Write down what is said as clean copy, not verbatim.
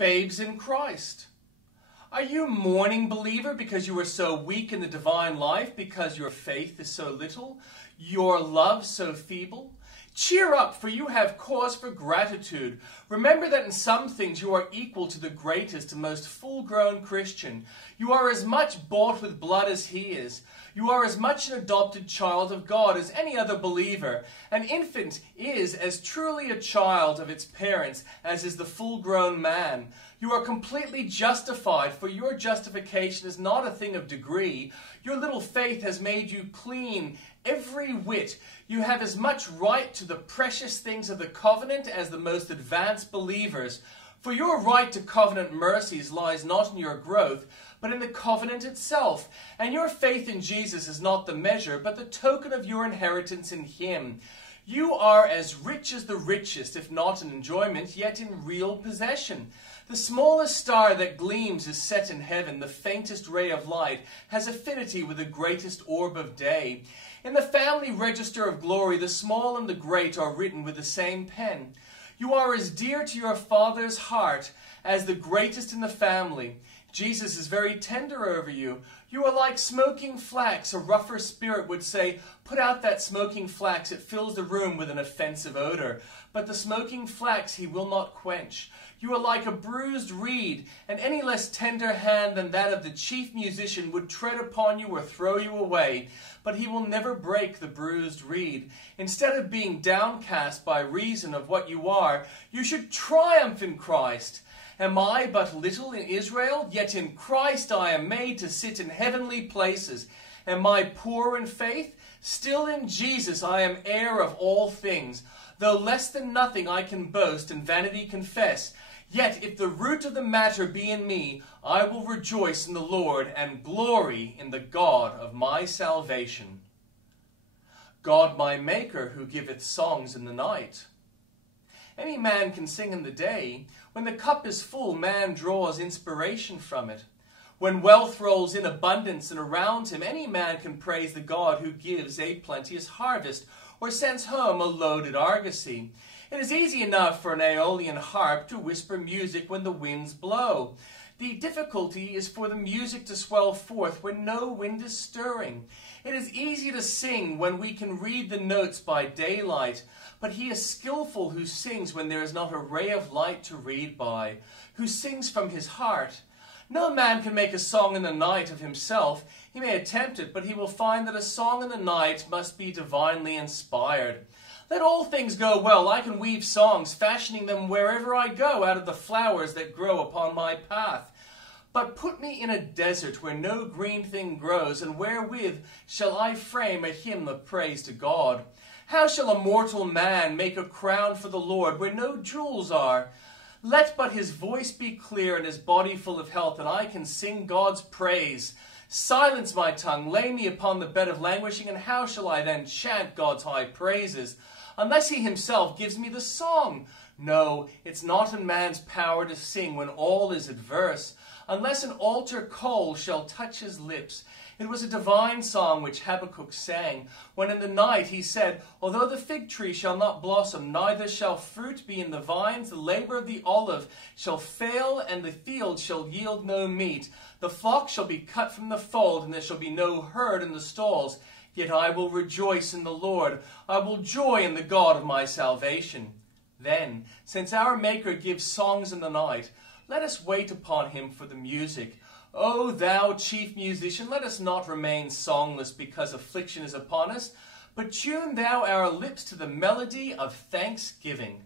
babes in Christ? Are you mourning, believer, because you are so weak in the divine life, because your faith is so little, your love so feeble? Cheer up, for you have cause for gratitude. Remember that in some things you are equal to the greatest and most full-grown Christian. You are as much bought with blood as he is. You are as much an adopted child of God as any other believer. An infant is as truly a child of its parents as is the full-grown man. You are completely justified, for your justification is not a thing of degree. Your little faith has made you clean every whit. You have as much right to the precious things of the covenant as the most advanced believers. For your right to covenant mercies lies not in your growth, but in the covenant itself. And your faith in Jesus is not the measure, but the token of your inheritance in him. You are as rich as the richest, if not in enjoyment, yet in real possession. The smallest star that gleams is set in heaven. The faintest ray of light has affinity with the greatest orb of day. In the family register of glory, the small and the great are written with the same pen. You are as dear to your Father's heart as the greatest in the family. Jesus is very tender over you. You are like smoking flax. A rougher spirit would say, "Put out that smoking flax. It fills the room with an offensive odor." But the smoking flax he will not quench. You are like a bruised reed, and any less tender hand than that of the chief musician would tread upon you or throw you away. But he will never break the bruised reed. Instead of being downcast by reason of what you are, you should triumph in Christ. Am I but little in Israel? Yet in Christ I am made to sit in heavenly places. Am I poor in faith? Still in Jesus I am heir of all things. Though less than nothing I can boast and vanity confess. Yet if the root of the matter be in me, I will rejoice in the Lord and glory in the God of my salvation. God my Maker, who giveth songs in the night. Any man can sing in the day. When the cup is full, man draws inspiration from it. When wealth rolls in abundance and around him, any man can praise the God who gives a plenteous harvest, or sends home a loaded argosy. It is easy enough for an Aeolian harp to whisper music when the winds blow. The difficulty is for the music to swell forth when no wind is stirring. It is easy to sing when we can read the notes by daylight, but he is skillful who sings when there is not a ray of light to read by, who sings from his heart. No man can make a song in the night of himself. He may attempt it, but he will find that a song in the night must be divinely inspired. Let all things go well. I can weave songs, fashioning them wherever I go out of the flowers that grow upon my path. But put me in a desert where no green thing grows, and wherewith shall I frame a hymn of praise to God? How shall a mortal man make a crown for the Lord where no jewels are? Let but his voice be clear and his body full of health, and I can sing God's praise. Silence my tongue, lay me upon the bed of languishing, and how shall I then chant God's high praises? Unless he himself gives me the song. No, it's not in man's power to sing when all is adverse, unless an altar coal shall touch his lips. It was a divine song which Habakkuk sang, when in the night he said, "Although the fig tree shall not blossom, neither shall fruit be in the vines, the labor of the olive shall fail, and the field shall yield no meat. The flock shall be cut from the fold, and there shall be no herd in the stalls. Yet I will rejoice in the Lord. I will joy in the God of my salvation." Then, since our Maker gives songs in the night, let us wait upon him for the music. O thou chief musician, let us not remain songless because affliction is upon us, but tune thou our lips to the melody of thanksgiving.